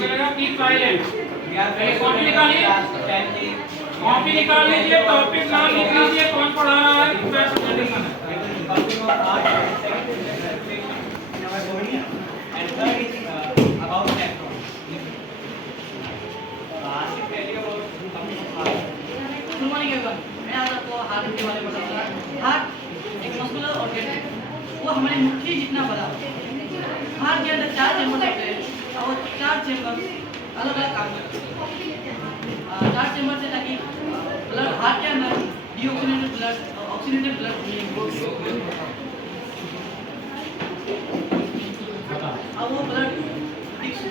चलेगा keep silent. Copy निकालिए, copy निकाल लीजिए, टॉपिक नाम लिख लीजिए, कौन पढ़ा रहा है, क्लास कंडीशन है। वो हमारी मुट्ठी जितना बड़ा हार्ट के अंदर 4 चैम्बर होते हैं और वो 4 चैम्बर अलग अलग काम करते हैं। 4 चैम्बर से ताकि ब्लड हार्ट के अंदर डीऑक्सीनेटेड ब्लड और ऑक्सीनेटेड ब्लड अब वो ब्लड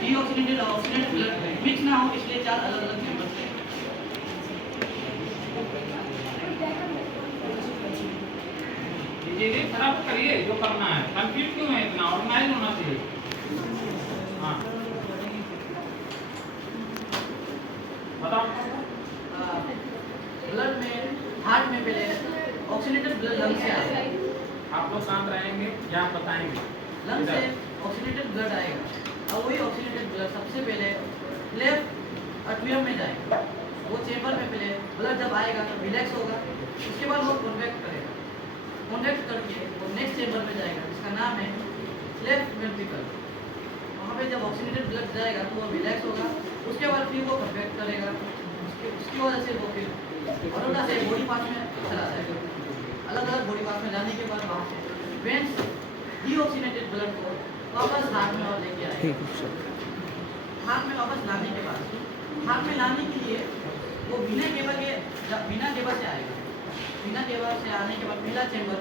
डीऑक्सीनेटेड और ऑक्सीनेटेड ब्लड मिक्स ना हो, इसलिए 4 अलग अलग चैम्बर हैं। ये फटाफट करिए जो करना है, कंफ्यूज क्यों है इतना, ऑर्गेनाइज होना चाहिए। हाँ बताओ। ब्लड में हार्ट में पहले ऑक्सीनेटेड ब्लड लंग से आएगा। आप लोग शांत रहेंगे या आप बताएंगे। लंग से ऑक्सीनेटेड ब्लड आएगा और वही ऑक्सीनेटेड ब्लड सबसे पहले लेफ्ट एट्रियम में जाएगा। वो चेंबर में पहले ब्लड जब आएगा तो रिलैक्स होगा, उसके बाद वो कॉन्ट्रैक्ट करेगा, कॉन्ट्रैक्ट करके वो नेक्स्ट चेंबर में जाएगा जिसका नाम है लेफ्ट वेंट्रिकल। वहाँ पे जब ऑक्सीनेटेड ब्लड जाएगा तो वो रिलैक्स होगा, उसके बाद फिर वो कॉन्ट्रैक्ट करेगा, उसकी वजह से वो फिर बड़ोदा से बॉडी पार्ट में चला जाएगा। अलग अलग बॉडी पार्ट में जाने के बाद वहाँ से वेंस डीऑक्सीनेटेड ब्लड को वापस हार्ट में और लेके आएगा। हार्ट में वापस लाने के बाद हार्ट में लाने के लिए वो बिना केबल से आएगा। बिना केबल से आने के बाद पहला चैम्बर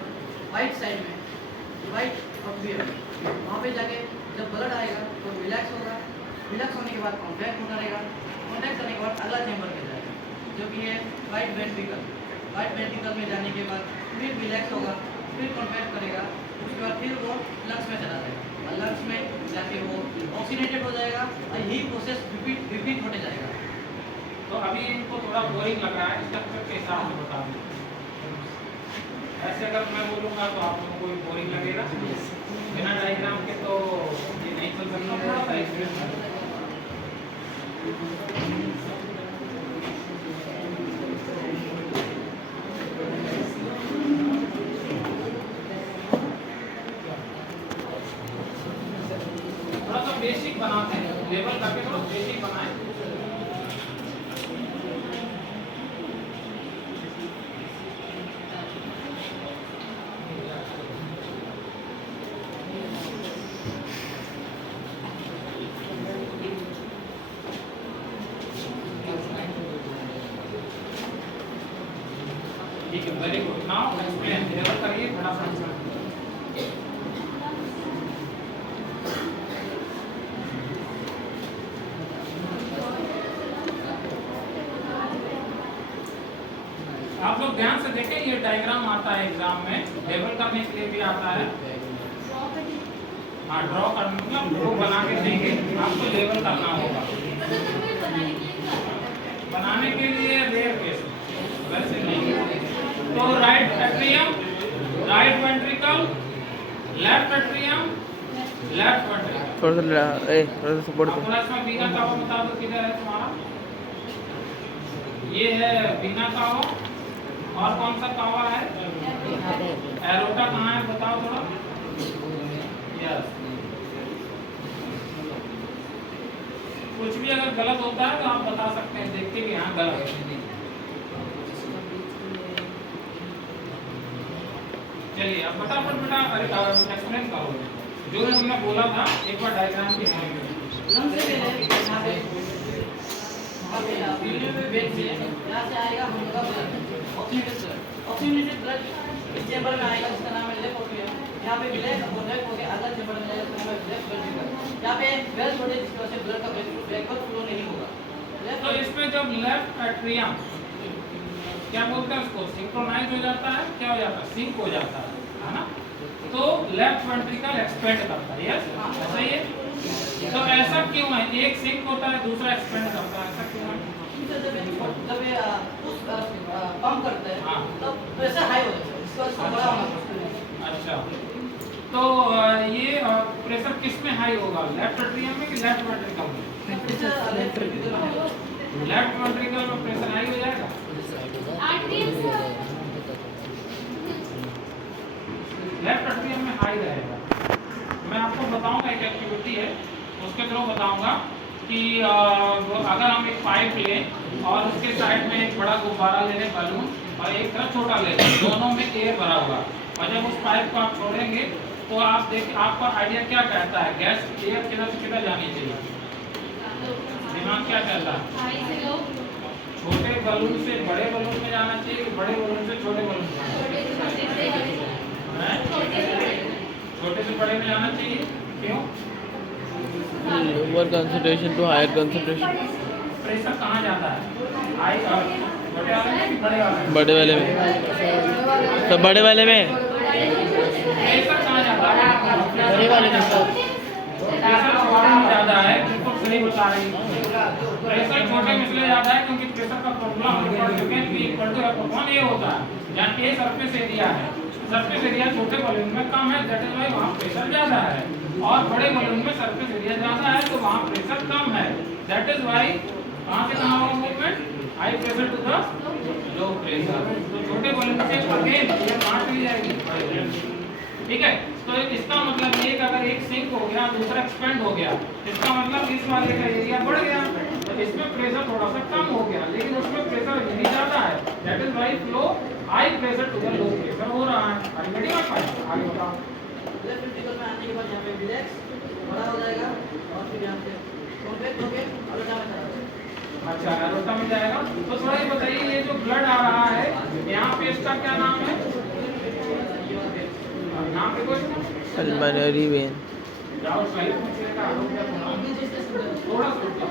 वाइट साइड में, वाइट एट्रियम, वहाँ पे जाके जब ब्लड आएगा तो रिलैक्स होगा, रिलैक्स होने के बाद कॉन्ट्रैक्ट होता रहेगा, कॉन्ट्रैक्ट करने के बाद अगला चैम्बर में जाएगा जो कि है वाइट वेंट्रिकल। वाइट वेंट्रिकल में जाने के बाद फिर रिलैक्स होगा, फिर कॉन्ट्रैक्ट करेगा, उसके बाद फिर वो लंग्स में चला जाएगा और लंग्स में जाके वो ऑक्सीनेटेड हो जाएगा और यही प्रोसेस रिपीट होते जाएगा। तो अभी इनको थोड़ा बोरिंग लग रहा है, स्ट्रक्चर के हिसाब से बता दें। ऐसे अगर मैं बोलूँगा तो आप लोगों को भी बोरिंग लगेगा, बिना डायग्राम के तो ये नहीं चल सकता। थोड़ा सा एक्सपीरियंस थोड़ा सा बेसिक बनाते हैं, लेवल करके थोड़ा बेसिक बनाएं। ठीक है, very good. Now explain, level करिए फटाफट। आप लोग ध्यान से देखें, ये डायग्राम आता है एग्जाम में, लेवल करने के लिए भी आता है। हाँ, ड्रॉ करना मतलब वो बना के देंगे, आपको लेवल करना होगा। बनाने के लिए रेयर केस, वैसे नहीं। तो right atrium, right ventricle, left atrium, left ventricle. थोड़ा सा सपोर्ट दो। इसमें बीना कावा बता दो किधर है तुम्हारा। ये है बीना कावा, और कौन सा कावा है? एरोटा कहाँ है बताओ थोड़ा। यस, कुछ भी अगर गलत होता है तो आप बता सकते हैं देख के कि हाँ गलत है। चलिए अब फटाफट बेटा एक्सप्लेन करो जो हमने बोला था, एक बार डायग्राम की यहाँ से आएगा ऑक्सीनेटेड ब्लड चेंबर में आएगा जिसका नाम है लेफ्ट एट्रियम। यहाँ पे ब्लैक कॉन्ट्रैक्ट होकर अगला चेंबर में जाएगा जिसका नाम है लेफ्ट वेंट्रिकल। यहाँ पे वेल्स होते हैं जिसकी वजह से ब्लड का बैकवर्ड फ्लो नहीं होगा। तो इसमें जब लेफ्ट एट्रियम क्या बोलते हैं उसको, सिंक्रोनाइज हो जाता है, क्या हो जाता है, सिंक हो जाता है ना। तो लेफ्ट वेंट्रिकल एक्सपेंड करता है, यस ऐसा ही है। तो ऐसा क्यों है, एक सिंक होता है दूसरा एक्सपेंड करता है, ऐसा क्यों है? जब पंप करते हैं तब प्रेशर हाई हो जाता है, इसका बड़ा होना। अच्छा, तो ये प्रेशर किस में हाई होगा, लेफ्ट एट्रियम में कि लेफ्ट वेंट्रिकल में? लेफ्ट वेंट्रिकल में प्रेशर हाई हो जाएगा। लेफ्ट एट्रियम में हाई रहेगा। मैं आपको बताऊंगा, एक एक्टिविटी है उसके थ्रू बताऊंगा कि अगर हम एक पाइप लें और उसके साइड में एक बड़ा गुब्बारा ले लें बलून और एक तरफ छोटा ले लें, दोनों में एयर भरा होगा और जब उस पाइप को आप छोड़ेंगे तो आप देखिए आपका आइडिया क्या कहता है, गैस एयर किधर से किधर जानी चाहिए, दिमाग क्या कहता है? छोटे बलून से बड़े बलून में जाना चाहिए, बड़े बलून से छोटे बलून में छोटे से बड़े में जाना चाहिए। क्यों? Lower concentration to higher concentration. Pressure कहाँ जाता है? हाई छोटे वाले में कि बड़े वाले में? बड़े वाले में। तो बड़े वाले में प्रेशर कहाँ जाता है? बड़े वाले में सर। प्रेशर छोटे में ज़्यादा है, बिल्कुल सही बता रही है। प्रेशर छोटे में इसलिए ज़्यादा है क्योंकि प्रेशर का फॉर्मूला हम पढ़ चुके हैं कि F ये होता है, जहाँ A सरफेस एरिया है, सरफेस एरिया छोटे बलून में कम है, दैट इज व्हाई वहाँ प्रेशर ज़्यादा है, और बड़े बलून में सरफेस एरिया ज़्यादा है तो वहाँ प्रेशर कम है, दैट इज व्हाई कहाँ से कहाँ होगा movement, high pressure to the low pressure. तो छोटे बलून से अगेन ये कहाँ चली जाएगी, ठीक है। तो इसका मतलब ये कि अगर एक सिंक हो गया दूसरा एक्सपेंड हो गया, इसका मतलब इस वाले का एरिया बढ़ गया तो इसमें प्रेशर थोड़ा सा कम हो गया, लेकिन उसमें प्रेशर यही ज़्यादा है, that is why flow high pressure to the low pressure हो रहा है। और रेडी बात है, आगे बताओ। लेफ्ट वेंट्रिकल में आने के बाद यहाँ पे रिलैक्स बड़ा हो जाएगा और फिर यहाँ पे कॉम्पैक्ट हो के अलोटा में चला जाएगा। अच्छा एरोटा में जाएगा। तो थोड़ा ये बताइए, ये जो ब्लड आ रहा है यहाँ पे इसका क्या नाम है, नाम देखो इसका, पल्मोनरी वेन। जाओ सही पूछिएगा, थोड़ा सोचो,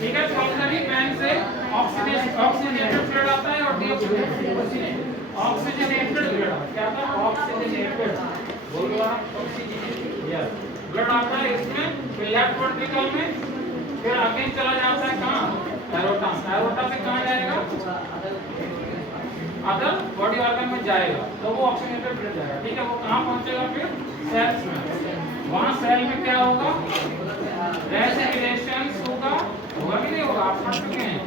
ठीक है। पल्मोनरी वेन से ऑक्सीजनेटेड ब्लड आता है और ऑक्सीजनेटेड ब्लड क्या आता है, ऑक्सीजनेटेड बोलो आप, यस ब्लड आता है इसमें, फिर लेफ्ट वेंट्रिकल में, फिर अगेन चला जाता है कहाँ, एरोटा, एरोटा से कहाँ जाएगा, अदर बॉडी ऑर्गन में जाएगा तो वो ऑक्सीजनेटेड ब्लड जाएगा, ठीक है। वो कहाँ पहुंचेगा, फिर सेल्स में, वहाँ सेल में क्या होगा, रेस्पिरेशन होगा कि नहीं होगा, आप पढ़ चुके हैं,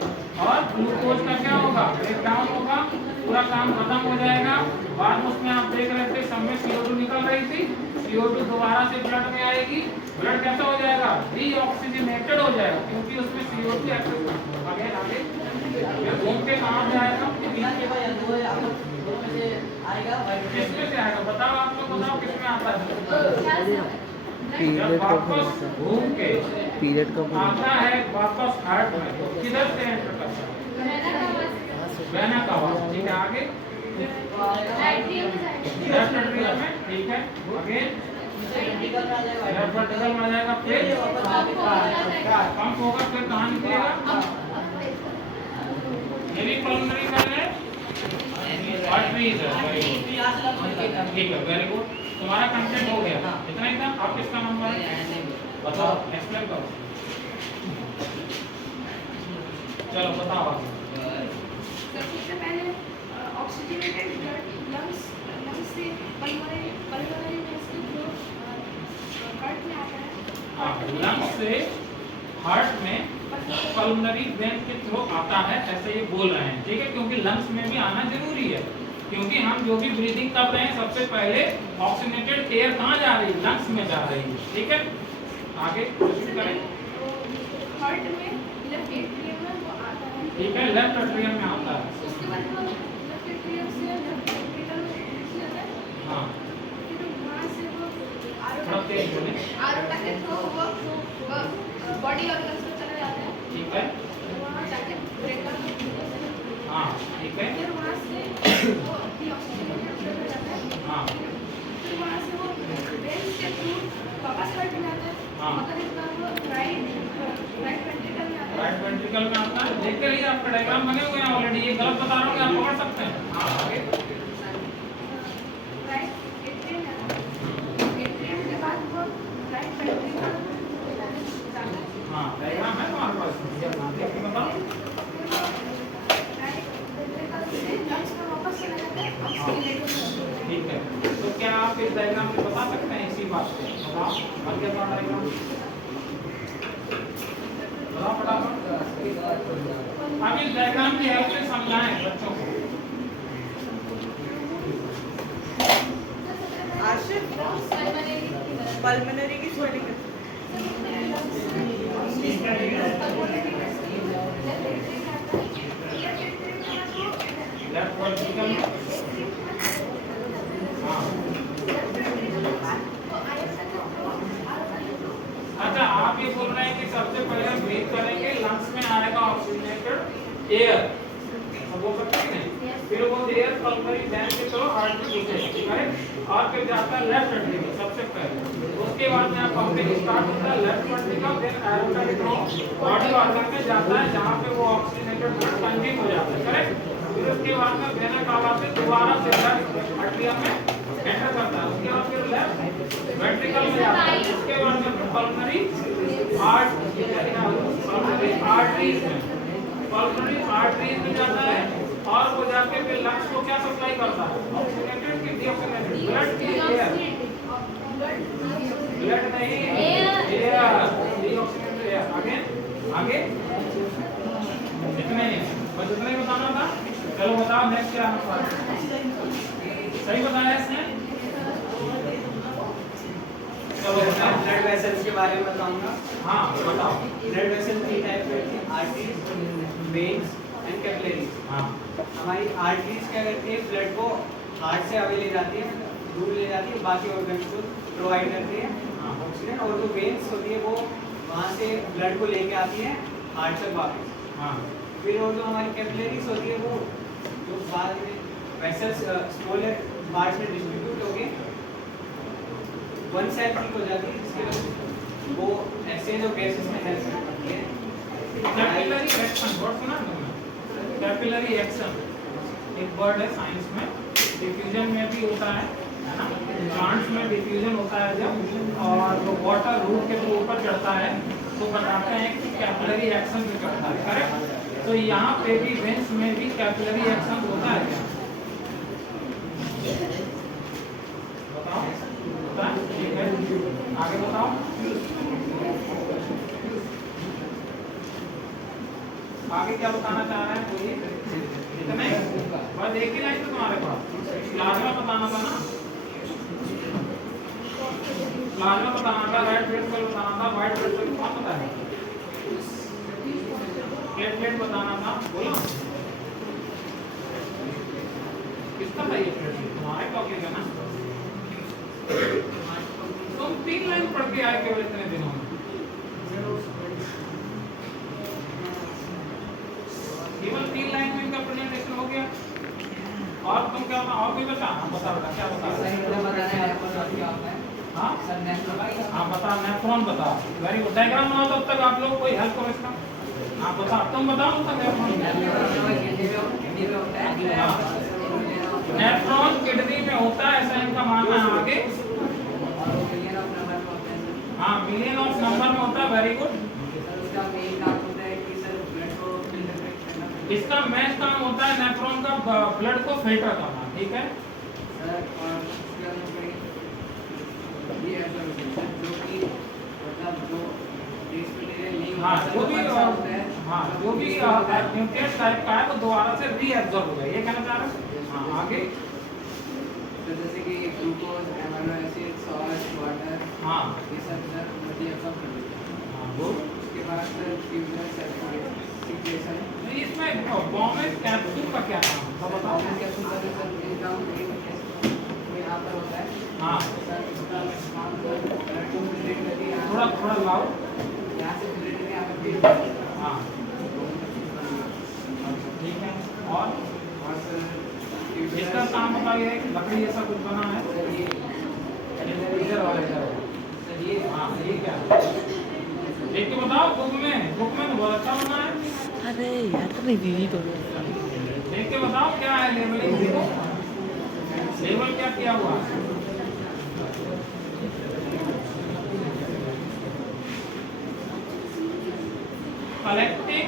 और ग्लूकोज का क्या होगा, ब्रेक डाउन होगा, पूरा काम खत्म हो जाएगा। बाद में उसमें आप देख रहे थे सब में CO2 निकल रही थी, CO2 दोबारा से ब्लड में आएगी, ब्लड कैसा हो जाएगा, डीऑक्सीजनेटेड हो जाएगा क्योंकि उसमें CO2 एक्सेस आगे आगे घूम के कहाँ जाएगा, किसमें से आएगा, बताओ आप लोग, बताओ किसमें आता है, पीरियड जब वापस घूम के पीरियड का आता है वापस हार्ट में, तो किधर से एंटर करता है, वेना का वापस, ठीक है। आगे लेफ्ट एट्रियम में, ठीक है, अगेन लेफ्ट वेंट्रिकल में आ जाएगा, फिर पंप होगा, फिर कहाँ निकलेगा, ये भी पल्मोनरी वेन है, आर्टरीज है, ठीक है, वेरी गुड। तुम्हारा कंटेंट हो गया, इतना ही था। आप किसका नंबर बताओ, एक्सप्लेन करो, चलो बताओ आप। सबसे पहले ऑक्सीजनेटेड ब्लड लंग्स से पल्मोनरी वेन्स के थ्रू हार्ट में आता है। हाँ, लंग्स से हार्ट में पल्मोनरी वेन के थ्रू आता है, ऐसे ये बोल रहे हैं, ठीक है, क्योंकि लंग्स में भी आना जरूरी है, क्योंकि हम जो भी ब्रीदिंग कर रहे हैं सबसे पहले ऑक्सीजनेटेड एयर कहाँ जा रही है, लंग्स में जा रही है, ठीक है। आगे प्रोसीड करें। हार्ट में लेफ्ट एट्रियम में वो आता है, ठीक है, लेफ्ट एट्रियम में आता है, उसके बाद वो लेफ्ट एट्रियम से लेफ्ट वेंट्रिकल में जाता है, हाँ फिर वहाँ से वो थोड़ा तेज बोले, आरोटा के थ्रू वो बॉडी ऑर्गन्स में चला जाता है, ठीक है, वहाँ जाके ब्रेक डाउन होता है, हाँ ठीक है, फिर वहाँ से वो डीऑक्सीजनेटेड ब्लड हो जाता है, हाँ फिर वहाँ से वो वेन्स के थ्रू वापस हार्ट में आता है, हाँ। मगर इस बार वो राइट वेंट्रिकल में आता है। राइट वेंट्रिकल में आता है, देखते रहिए आपका डायग्राम बने हुए हैं ऑलरेडी, ये गलत बता रहा हूँ, आप पकड़ सकते हैं। हाँ आगे, राइट एट्रियम में आता है, एट्रियम के बाद वो राइट वेंट्रिकल जाता है, हाँ डायग्राम है तुम्हारे पास, ये हाँ देख के बताओ, राइट वेंट्रिकल से लंग्स में वापस चला जाता है, ऑक्सीजनेटेड ब्लड। ठीक है। तो क्या आप इस डायग्राम में बता सकते हैं इसी बात को, बताओ आगे का डायग्राम बताओ फटाफट। अब इस डायग्राम की हेल्प से समझाएं बच्चों को। आशिफ पल्मोनरी की स्वेलिंग लेफ्ट वर्टिकल, अच्छा आप ये बोल रहे हैं कि सबसे पहले हम ब्रीथ करेंगे, लंग्स में आएगा ऑक्सीजनेटेड एयर, वो करते हैं, फिर वो एयर पल्मोनरी वेन के थ्रू हार्ट में घुसेगा, करेक्ट, और फिर जाता है लेफ्ट वेंट्रिकल सबसे पहले, उसके बाद में पंपिंग स्टार्ट होता है लेफ्ट वेंट्रिकल, फिर एरोटा थ्रू बॉडी ऑर्गन में जाता है जहां पे वो ऑक्सीजनेटेड ब्लड कंज्यूम हो जाता है, करेक्ट, फिर उसके बाद में वेना कावा से दोबारा से ब्लड आर्टरियम में एंटर करता है, उसके बाद फिर लेफ्ट वेंट्रिकल में जाता है, उसके बाद में पल्मोनरी आर्टरीज में जाता है, और वो जाके फिर लंग्स को क्या सप्लाई करता है, ऑक्सीजनेटेड की डीऑक्सीजनेटेड, ब्लड की एयर, ब्लड नहीं एयर, डीऑक्सीजनेटेड एयर, आगे आगे इतने बस इतना ही बताना था। चलो बताओ नेक्स्ट क्या है, सही बताया इसने। चलो ब्लड वेसल्स के बारे में बताऊंगा। हाँ बताओ। ब्लड वेसल 3 टाइप के होते हैं, आर्टरीज, वेन्स एंड कैपिलरीज। हाँ हमारी आर्टरीज क्या करती है, ब्लड को हार्ट से अवे ले जाती है, दूर ले जाती है, बाकी ऑर्गन्स को प्रोवाइड करती है ऑक्सीजन, और जो वेन्स होती है वो वहाँ से ब्लड को लेके आती है हार्ट तक वापस। हाँ फिर वो जो हमारी कैपिलरीज होती है वो जो बाद में वेसल्स स्मॉलर पार्ट्स में डिस्ट्रीब्यूट होके वन साइड ठीक हो जाती है, जिसके वजह से वो एक्सचेंज ऑफ गैसेस में हेल्प करती है। कैपिलरी एक्शन वर्ड सुना है तुमने, कैपिलरी एक्शन एक वर्ड है साइंस में, डिफ्यूजन में भी होता है ना, प्लांट्स में डिफ्यूजन होता है जब, और जो वाटर रूट के थ्रू ऊपर चढ़ता है तो बताते हैं कि कैपिलरी एक्शन भी करता है, करेक्ट। तो यहाँ पे भी वेंस में भी कैपिलरी एक्शन होता है क्या, बताओ, होता है, ठीक है, आगे बताओ। आगे क्या बताना चाह रहे हैं बोलिए, इतने बस एक ही लाइन तो तुम्हारे पास, प्लाज्मा बताना था ना, प्लाज्मा बताना था, रेड ब्लड सेल बताना था, व्हाइट ब्लड सेल कौन बताया, प्लेटलेट बताना था, बोलो किसका था ये प्लेटलेट, तुम्हारे टॉपिक है ना, तुम 3 लाइन पढ़ के आए केवल इतने दिनों में, केवल 3 लाइन में इनका प्रेजेंटेशन हो गया, और तुम क्या और कोई बता, बता बेटा क्या बता रहे हो, हाँ हाँ बता, नेफ्रॉन बता, वेरी गुड, डायग्राम बनाओ तब तक आप लोग, कोई हेल्प करो इसका, हाँ बता, तुम बताओ तब नेफ्रॉन, नेफ्रॉन किडनी में होता है ऐसा इनका मानना है, आगे हाँ मिलियन ऑफ नंबर में होता है, वेरी गुड, इसका मेन काम होता है नेफ्रॉन का ब्लड को फिल्टर करना, ठीक है, हाँ जो भी न्यूट्रिएंट टाइप का है वो दोबारा से रीअब्सॉर्ब हो गया, ये कहना चाह रहे हैं, हाँ आगे, तो जैसे कि glucose, amino acid, salt, water, हाँ ये सब सर एब्सॉर्ब कर लेते हैं। हाँ वो उसके बाद सर फ्यूजन सेक्रेशन, इसमें बॉम्बे कैप्सूल का क्या नाम है, तो बताओ, कैप्सूल का सर यहाँ पर होता है, हाँ सर इसका काम ब्लड को फिल्ट्रेट करके थोड़ा थोड़ा लाओ, यहाँ से फिल्ट्रेट करके यहाँ पर भेज, हाँ ठीक है, और सर इसका काम बताइए, लकड़ी ऐसा कुछ बना है, इधर वाला इधर, सर ये हाँ ये क्या है, देख के बताओ, बुक में तो बहुत अच्छा बना है, अरे यार तो रिव्यू ही करो, देख के बताओ क्या है, लेबलिंग देखो, लेबल क्या किया हुआ है, कलेक्टिंग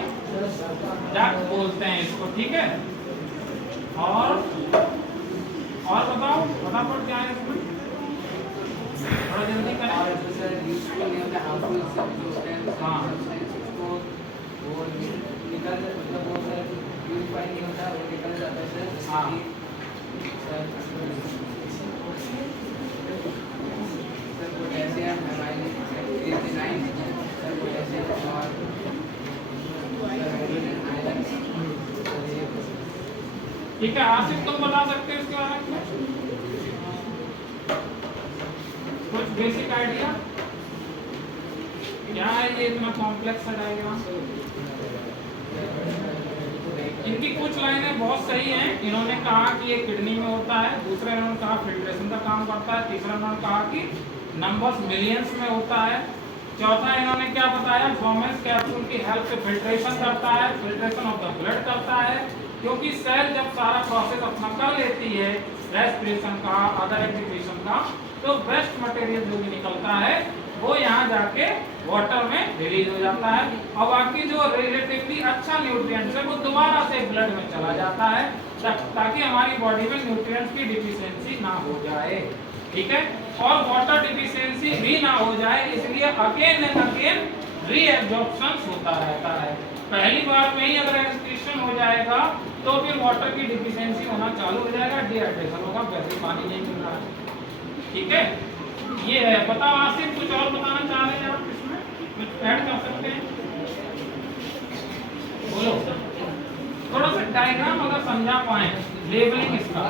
डक्ट बोलते हैं इसको, ठीक है, और बताओ फटाफट क्या है इसमें, थोड़ा जल्दी करें, और जो सर यूजफुल नहीं होता हार्मफुल सब जो होते हैं हाँ। उसको वो निकल हाँ पोटेशियम एमाइलाइज सर पोटेशियम और ठीक है। आसिफ तुम बता सकते हो इसके बारे में कुछ बेसिक आइडिया? क्या है ये इतना कॉम्प्लेक्स है डायग्राम? इनकी कुछ लाइनें बहुत सही हैं। इन्होंने कहा कि ये किडनी में होता है, दूसरा इन्होंने कहा फिल्ट्रेशन का काम करता है, तीसरा इन्होंने कहा कि नंबर्स मिलियंस में होता है, चौथा इन्होंने क्या बताया बोमेस कैप्सूल की हेल्प से फिल्ट्रेशन करता है, फिल्ट्रेशन ऑफ द ब्लड करता है, क्योंकि सेल जब सारा प्रोसेस अपना कर लेती है रेस्पिरेशन का, अदर एक्टिवेशन का, तो वेस्ट मटेरियल जो भी निकलता है वो यहाँ जाके वाटर में रिलीज हो जाता है और बाकी जो रिलेटिवली अच्छा न्यूट्रिएंट्स है वो दोबारा से ब्लड में चला जाता है ताकि हमारी बॉडी में न्यूट्रिएंट्स की डिफिशियंसी ना हो जाए। ठीक है, और वाटर डिफिशियंसी भी ना हो जाए इसलिए अगेन एंड अगेन रीएब्जॉर्प्शन होता रहता है। पहली बार में ही अगर एक्सक्रीशन हो जाएगा तो फिर वाटर की डिफिशियंसी होना चालू हो जाएगा, डिहाइड्रेशन होगा, वैसे पानी नहीं मिल रहा है। ठीक है, ये है। बताओ आसिफ कुछ और बताना चाह रहे हैं आप इसमें? कुछ ऐड कर सकते हैं? बोलो थोड़ा सा डायग्राम अगर समझा पाए, लेबलिंग इसका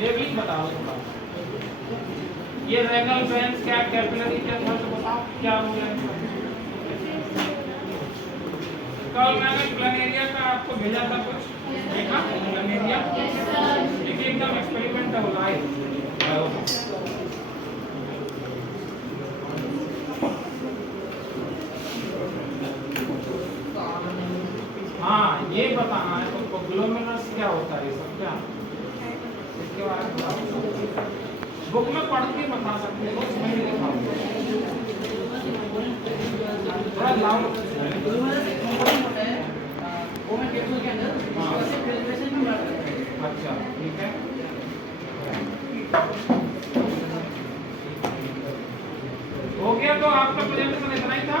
लेबलिंग बताओ थोड़ा। ये रेनल वेन्स क्या कैपिलरी क्या थोड़ा सा बताओ क्या रोल है? कल मैंने प्लानेरिया का आपको भेजा था, कुछ देखा प्लानेरिया? देखिए एकदम एक्सपेरिमेंटल लाइव। हाँ ये बताना है तुमको ग्लोमेरुलस क्या होता है, ये सब क्या इसके बारे में बताओ। बुक में पढ़ के बता सकते हो, उसमें भी लिखा थोड़ा लाउड। वो मैं कैप्सूल के अंदर इससे फिल्ट्रेशन भी करता है। अच्छा ठीक है, हो गया। तो आपका प्रेजेंटेशन इतना ही था,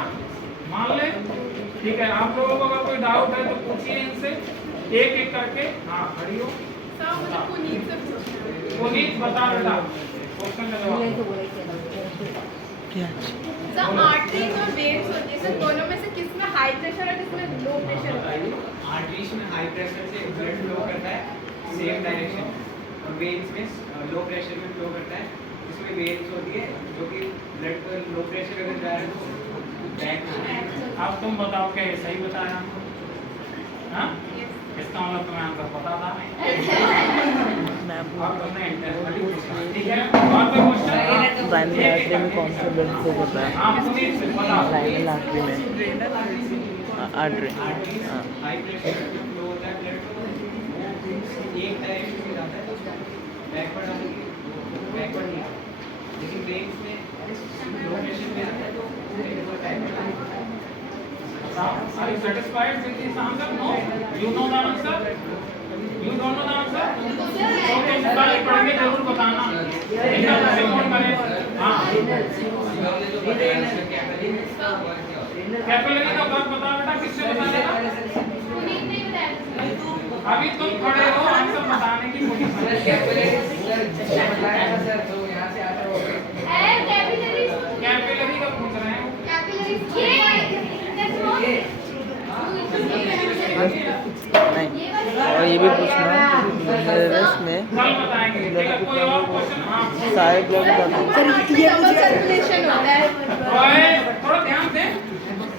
मान ले। ठीक है, आप लोगों को अगर कोई डाउट है तो पूछिए इनसे एक एक करके। हाँ खड़ी हो। पुनीत बता बेटा क्वेश्चन का जवाब। क्या? सर आर्टरीज और वेन्स होती है, सर दोनों में से किसमें हाई प्रेशर और किसमें लो प्रेशर होता है? आर्टरीज में हाई प्रेशर से ब्लड फ्लो करता है सेम डायरेक्शन, और वेन्स में लो प्रेशर में फ्लो करता है। इसमें वेन्स होती है जो कि ब्लड का लो प्रेशर अगर जा रहा है तो बैक होता है। अब तुम बताओ क्या ये सही बताया? हाँ इसका मतलब तुम्हें आंसर पता था। मैं और तुमने इंटरव्यू पूछा। ठीक है, और कोई क्वेश्चन? प्राइमरी आर्टरी में कौन सा ब्लड फ्लो होता है? हाँ पुनीत से बताओ। प्राइमरी आर्टरी में आर्टरी। हाँ हाई प्रेशर में फ्लो होता है ब्लड तो एक डायरेक्शन में जाता है, तो बैकवर्ड आने की बैकवर्ड नहीं आता। लेकिन वेन्स में लो प्रेशर में आता है तो बैकवर्ड आता है। Are you satisfied with this answer? No? You know the answer? You don't know the answer? तो तुम कल पढ़ के जरूर बताना। एकदम रिपोर्ट करें। हाँ कैपिलरी का वर्क बता बेटा, किससे बताने का? अभी तुम खड़े हो आंसर बताने की कोशिश कैपिलरी का पूछ रहे हैं। नहीं, और ये भी पूछना रेस्ट में कल बताएंगे। ठीक है, कोई और क्वेश्चन? हाँ सारे ब्लड डबल सर्कुलेशन होता है थोड़ा ध्यान दें।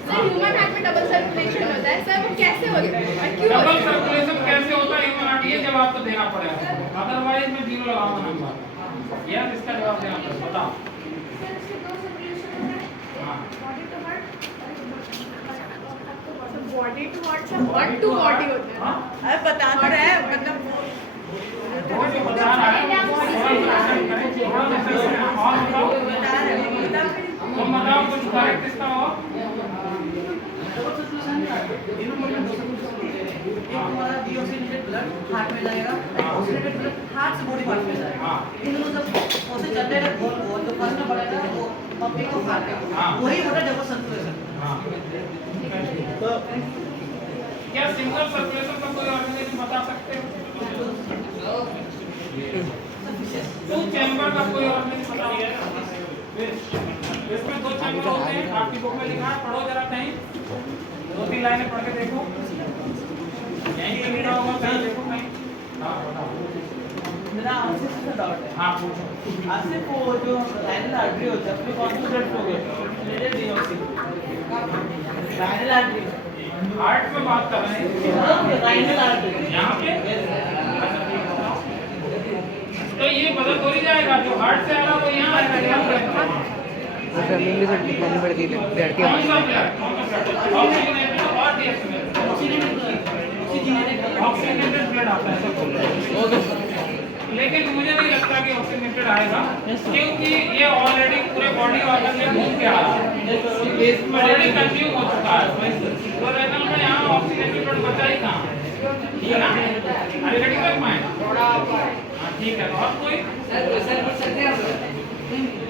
सर, ह्यूमन हार्ट में डबल सर्कुलेशन होता है सर, वो कैसे होता है और क्यों डबल होता है? सर्कुलेशन कैसे होता है ह्यूमन हार्ट, ये जवाब तो देना पड़ेगा, अदरवाइज मैं जीरो लगाऊंगा नंबर। यार इसका जवाब देना पड़ेगा, बताओ। सर, इसके दो सर्कुलेशन होता है, हाँ body to heart body to heart से हार्ट टू बॉडी होता है। अरे बता तो रहे हैं, मतलब वो जो बता रहा है थोड़ा listen करें, थोड़ा listen करें। और बताओ, बता रहे हैं, तुम बताओ कुछ करेक्ट इसका हो। हमारा डीऑक्सीजनेटेड ब्लड हार्ट में जाएगा, ऑक्सीजनेटेड ब्लड हार्ट से बॉडी पार्ट में जाएगा। इन दोनों जब प्रोसेस चलेगा वो जो फर्स्ट में बढ़ेगा वो पंपिंग ऑफ हार्ट का, वही होता है डबल सर्कुलेशन। क्या सिंगल सर्कुलेशन का कोई ऑर्गेनाइजेशन बता सकते हो? टू चैम्बर का कोई और नहीं पता है। इसमें 2 चैम्बर होते हैं, आपकी बुक में लिखा है, पढ़ो जरा कहीं, 2-3 लाइनें पढ़ के देखो, यहीं पे लिखा होगा, कहीं देखो कहीं। हाँ बताओ। मेरा आपसे कुछ डाउट है। हाँ पूछो। आपसे वो जो लाइनल आर्टरी होता है उसमें कौन सा ब्लड फ्लो करता है? लाइनल आर्टरी हार्ट में बात कर रहे हैं, लाइनल आर्टरी यहाँ पे। अच्छा ठीक है, बताओ। तो ये बदल हो ही जाएगा, जो हार्ट से आ रहा है वो यहाँ आएगा, यहाँ पे। सर इंग्लिश में पढ़ के बैठ के कौन सा ब्लड? ऑक्सीजनेटेड और डीऑक्सीजनेटेड? ऑक्सीजनेटेड ब्लड आता है, सब बोल रहे हैं। लेकिन मुझे नहीं लगता कि ऑक्सीजनेटेड आएगा, क्योंकि ये ऑलरेडी पूरे बॉडी ऑर्गन में घूम के आ रहा है, ऑलरेडी कंज्यूम हो चुका है। तो रेनल में यहाँ ऑक्सीजनेटेड ब्लड बचा ही कहाँ है ना? अरे रेडी कर पाए? हाँ ठीक है। और कोई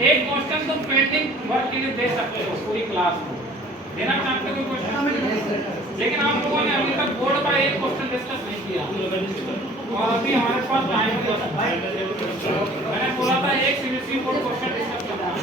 एक क्वेश्चन तुम पेंडिंग वर्क के लिए दे सकते हो पूरी क्लास को, देना चाहते हो कोई क्वेश्चन? लेकिन आप लोगों ने अभी तक बोर्ड का एक क्वेश्चन डिस्कस नहीं किया, और अभी हमारे पास टाइम है। मैंने बोला था एक सीबीएसई बोर्ड क्वेश्चन डिस्कस करना है।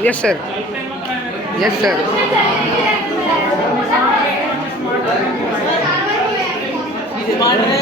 Yes sir, yes sir. Smart है